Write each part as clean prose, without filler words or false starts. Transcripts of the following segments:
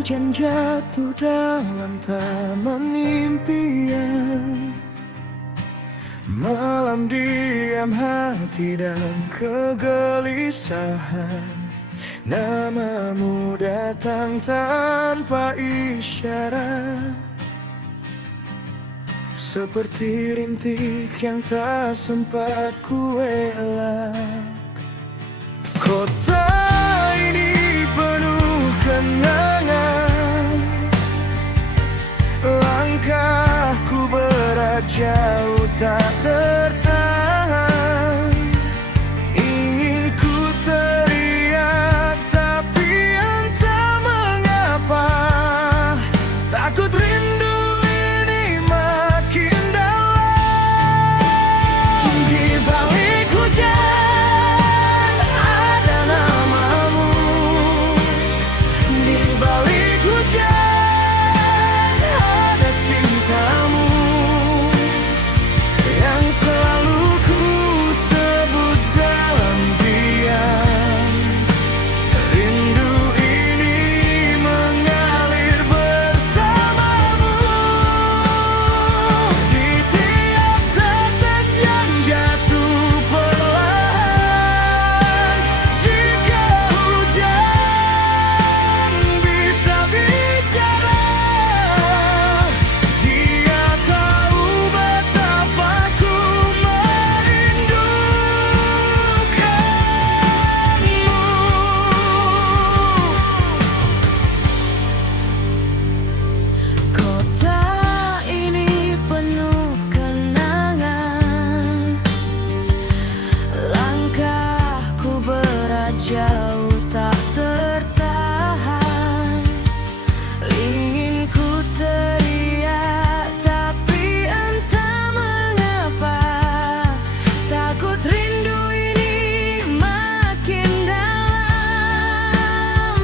hujan jatuh dalam taman impian, malam diam hati dan kegelisahan. Namamu datang tanpa isyarat, seperti rintik yang tak sempat ku elak. Kota ini penuh kenangan, langkahku berat jauh tak tertahan. Ingin ku teriak tapi entah mengapa, takut rindu ini makin dalam. Di balik hujan ada namamu, di balik hujan ada cintamu yang selalu ku sebut dalam diam. Rindu ini mengalir bersamamu di tiap tetes yang jatuh perlahan. Jika hujan bisa bicara, dia tahu betapa ku merindukanmu. Kota ini penuh kenangan, langkahku berat jauh tak tertahan. Ingin ku teriak tapi entah mengapa, takut rindu ini makin dalam.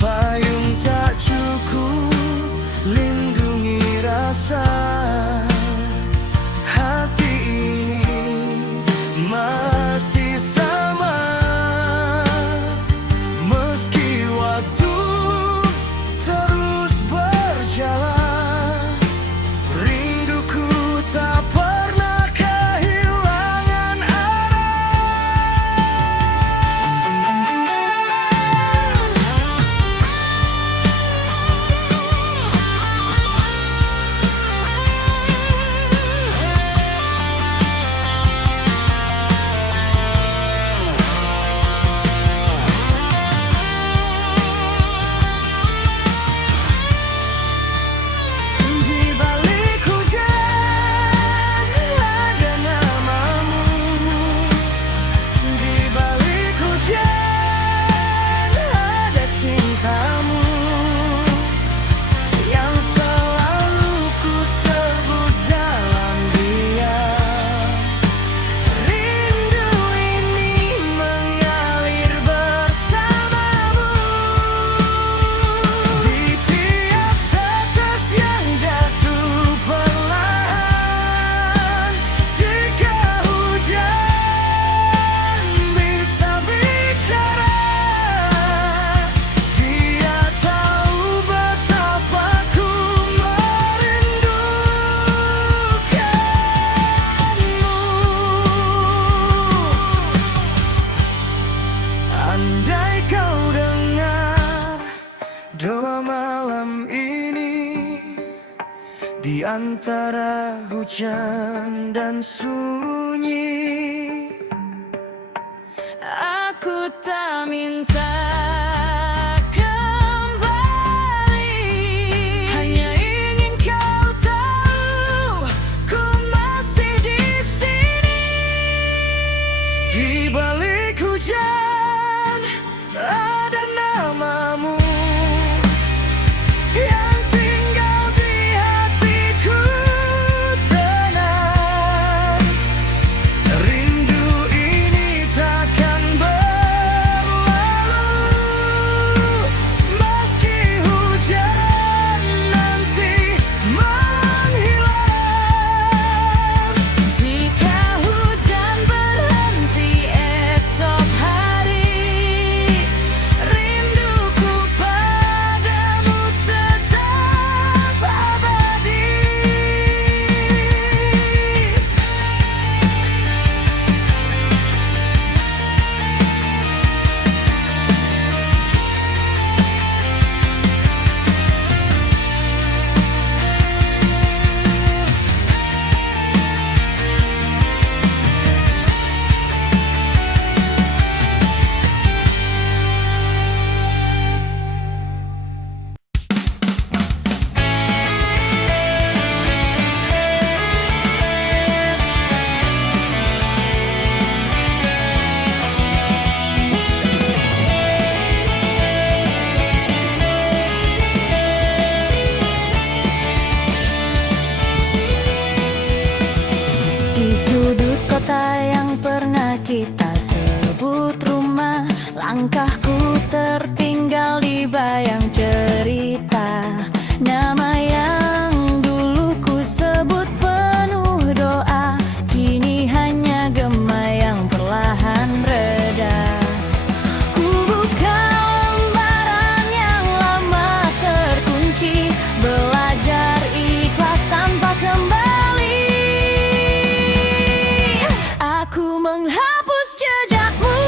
Payung tak cukup lindungi rasa hati ini masih sama. Meski waktu terus berjalan, rinduku tak pernah kehilangan di balik hujan ada namamu, di balik hujan ada cintamu yang selalu ku sebut dalam diam. Rindu ini mengalir bersamamu di tiap tetes yang jatuh perlahan. Jika hujan bisa bicara, dia tahu betapa ku merindukanmu. Andai kau dengar doa malam ini, di antara hujan dan sunyi, aku tak minta kembali, hanya ingin kau tahu ku masih di sini. Di balik hujan ada namamu yang tinggal di hatiku tenang. Rindu ini takkan berlalu Langkahku tertinggal di bayang cerita. Nama yang dulu ku sebut penuh doa, kini hanya gema yang perlahan reda. Ku buka lembaran yang lama terkunci, belajar ikhlas tanpa kembali. Aku menghapus jejakmu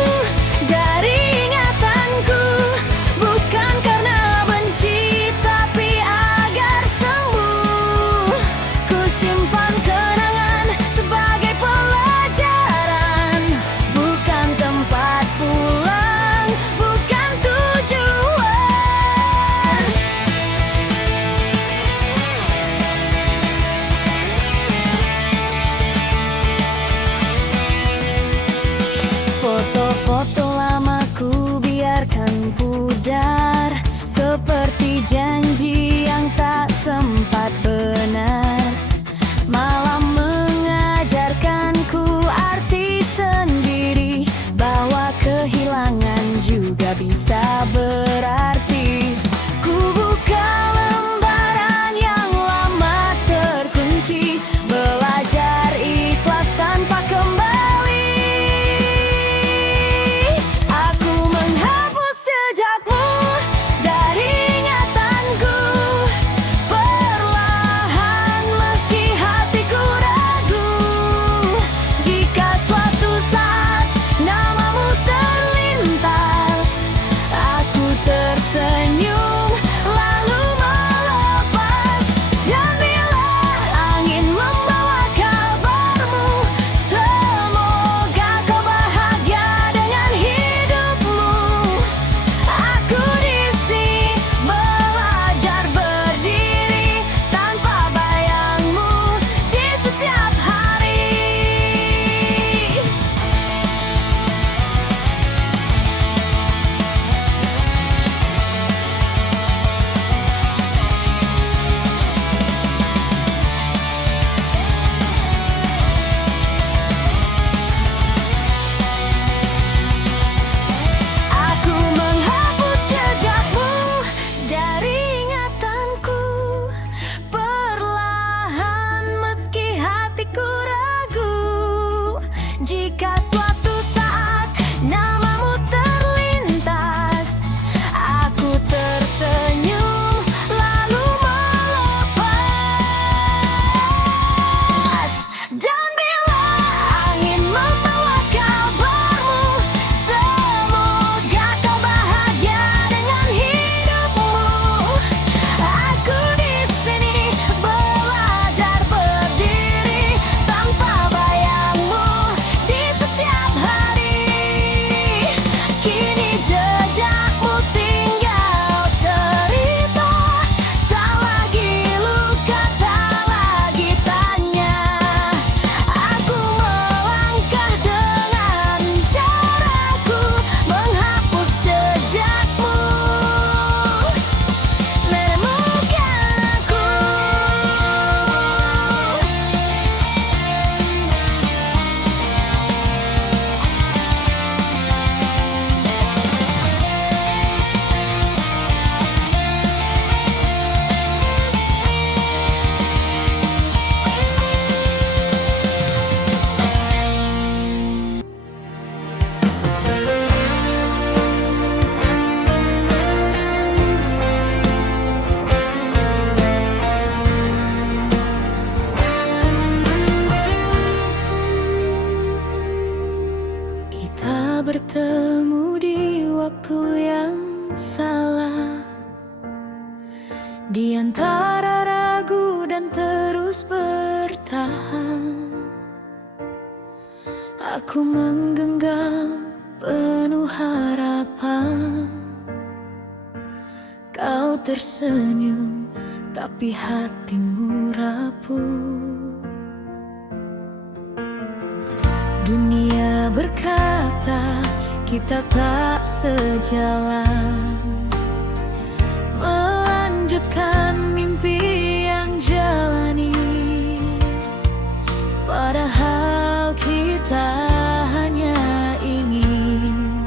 dari ingatanku, bukan karena benci tapi agar sembuh. Ku simpan kenangan sebagai pelajaran, bukan tempat pulang, bukan tujuan. Foto-foto lama ku biarkan pudar, seperti janji yang tak sempat benar. Malam mengajarkanku arti sendiri, bahwa kehilangan juga bisa berarti. Ku buka lembaran yang lama terkunci, belajar ikhlas tanpa kembali. Aku menghapus jejakmu dari ingatanku, perlahan meski hatiku ragu. Jika suatu saat namamu terlintas, aku tersenyum lalu melepas. Dan bila angin membawa kabarmu, semoga kau bahagia dengan hidupmu. Aku di sini belajar berdiri tanpa bayangmu di setiap hari. Aku menghapus jejakmu dari ingatanku, perlahan meski hatiku ragu. Jika suatu saat namamu terlintas, aku tersenyum lalu melepas. Dan bila angin membawa kabarmu, semoga kau bahagia dengan hidupmu. Aku di sini belajar berdiri tanpa bayangmu di setiap hari. Kini jejakmu tinggal cerita, tak lagi luka, tak lagi tanya. Aku melangkah dengan caraku, menghapus jejakmu, menemukan aku. Kita bertemu di waktu yang salah, di antara ragu dan terus bertahan. Aku menggenggam penuh harapan, kau tersenyum tapi hatimu rapuh. Dunia berkata kita tak sejalan, melanjutkan mimpi yang jalani. Padahal kita hanya ingin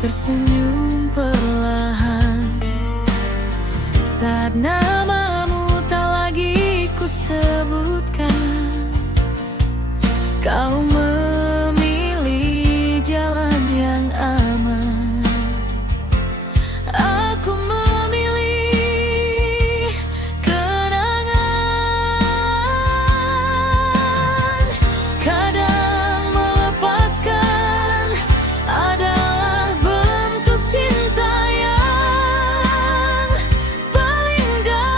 tersenyum perlahan saat namamu tak lagi ku sebutkan. Kau memilih jalan yang aman, aku memilih kenangan. Kadang melepaskan adalah bentuk cinta yang paling dalam.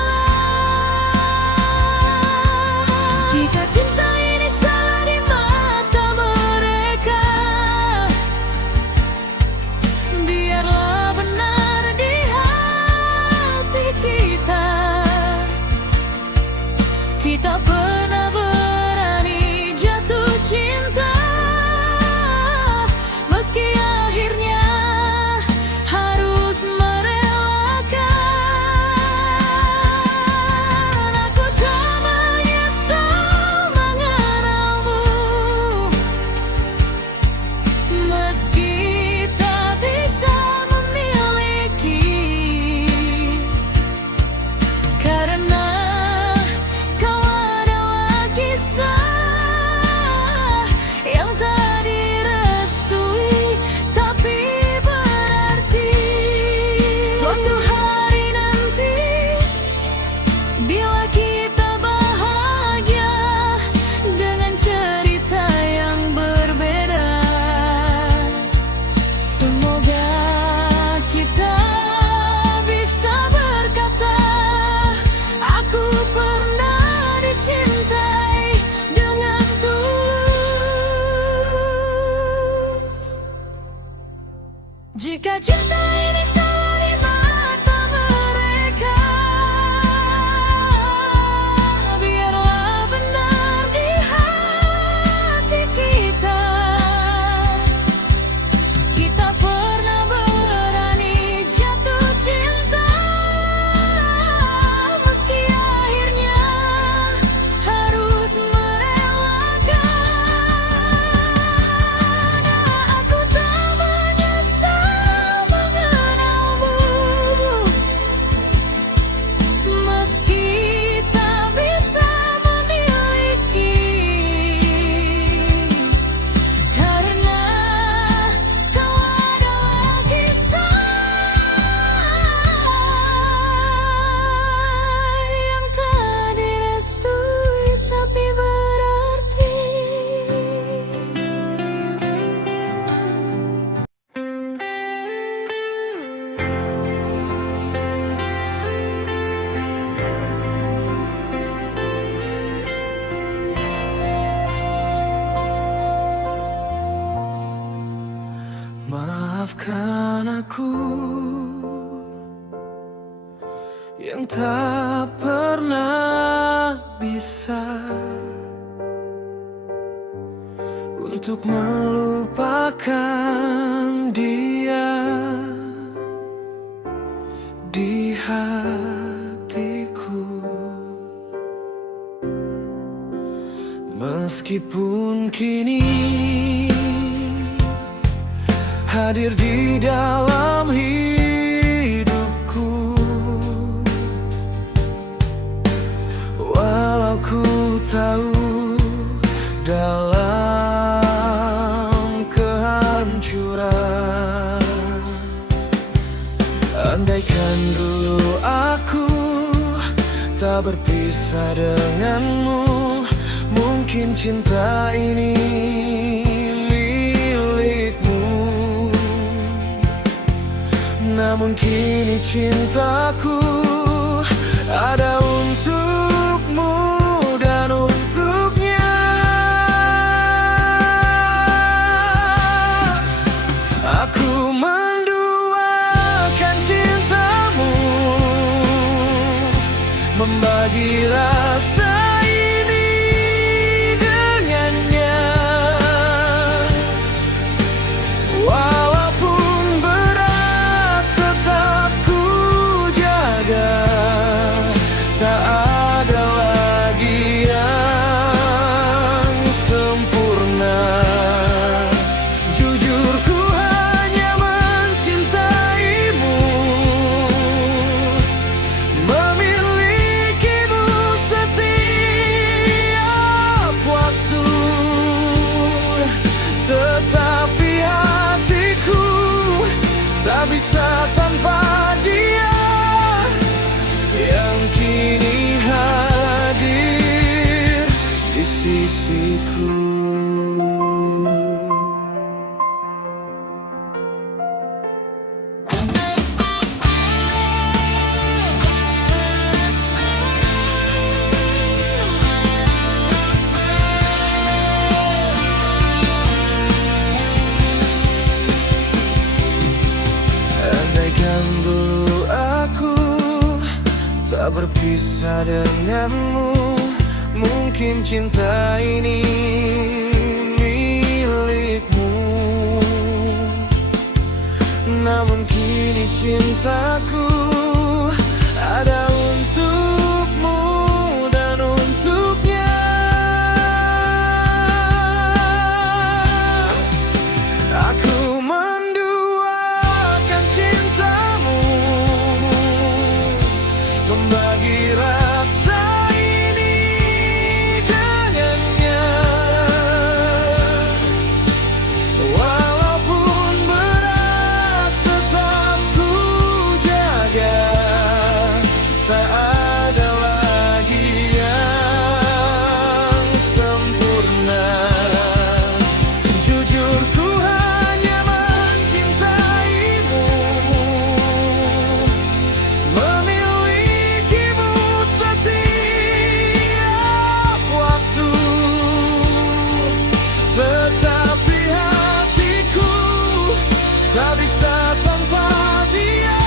Jika cinta ini salah di mata mereka, biarlah benar di hati kita. Kita pernah berani jatuh cinta, meski akhirnya harus merelakan. Aku tak menyesal mengenalmu, meski tak bisa memiliki, karena kau adalah kisah yang tak direstui tapi berarti. Suatu hari nanti, bila kita bahagia dengan cerita yang berbeda, semoga kita bisa berkata, aku pernah dicintai dengan tulus. Jika cinta ini salah di mata mereka, biarlah benar di hati kita. Kita pernah berani jatuh cinta, meski akhirnya harus merelakan. Aku tak menyesal mengenalmu, meski tak bisa memiliki, karena kau adalah kisah yang tak direstui tapi berarti. Maafkan aku yang tak pernah bisa untuk melupakan dia di hatiku. Meskipun kini hadir di dalam hidupku, walau ku tahu dalam kehancuran. Andaikan dulu aku tak berpisah denganmu, mungkin cinta ini namun kini cintaku ada untukmu dan untuknya. Aku menduakan cintamu, membagi rasa ini dengannya. Walaupun berat tetap ku jaga, tak ada lagi yang sempurna. Jujur ku hanya tak berpisah denganmu. Mungkin cinta ini milikmu, namun kini cintaku ada untukmu dan untuknya. Aku menduakan cintamu, membagi rasa ini dengannya. Walaupun berat tetap ku jaga, tak ada lagi yang sempurna. Jujur ku hanya mencintaimu, memilikimu setiap waktu. Tetapi hatiku tak bisa tanpa dia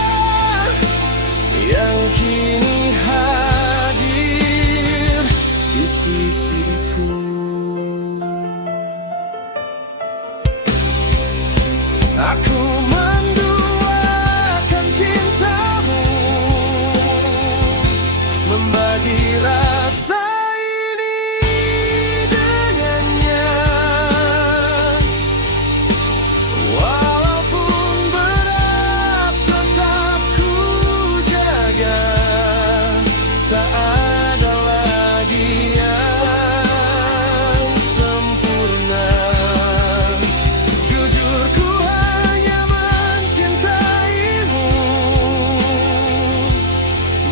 yang kini hadir di sisiku. Aku menduakan cintamu, membagi rasa ini dengannya. Walaupun berat tetap ku jaga, tak ada lagi yang sempurna. Jujur ku hanya mencintaimu,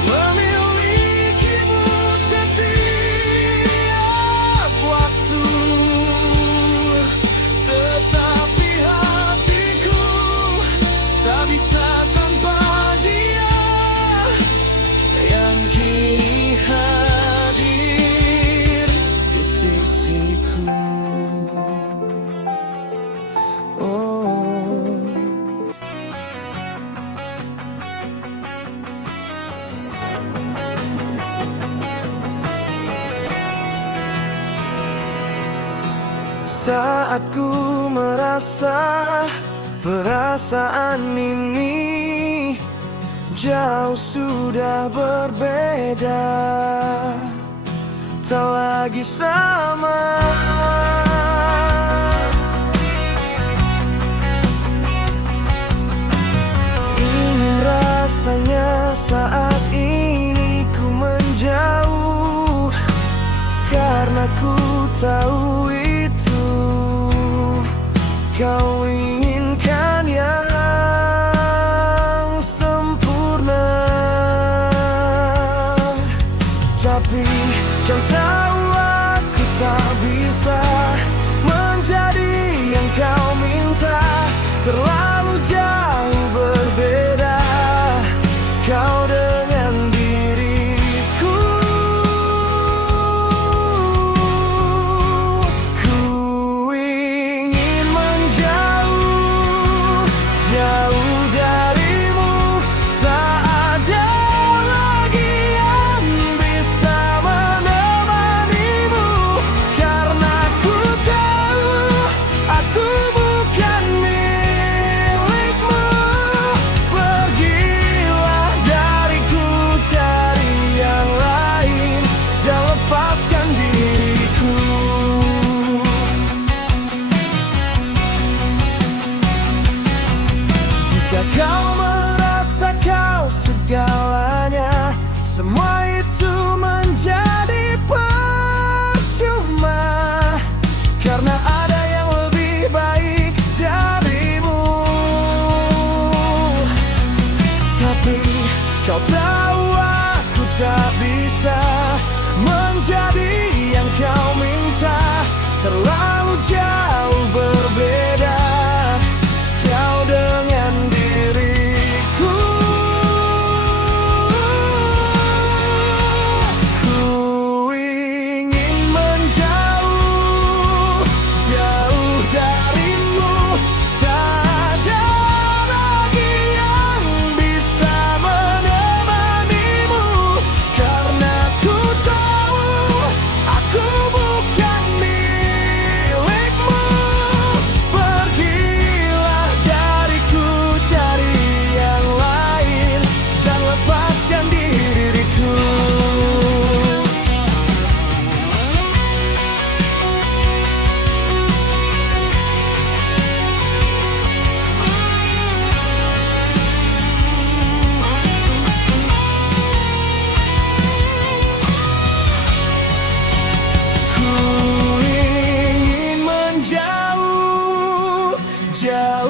memilikimu setiap waktu. Tetapi hatiku tak bisa tanpa dia yang kini hadir di sisiku. Oh. Saat ku merasa perasaan ini jauh sudah berbeda, tak lagi sama. Ingin rasanya saat ini ku menjauh, karena ku tahu itu kau inginkan yang sempurna. Tapi jangan tahu aku tak bisa menjadi yang kau minta. Terlalu jauh berbeda kau dengan diriku. Ku ingin menjauh, jauh darimu. Tak ada lagi yang bisa menemani. Jauh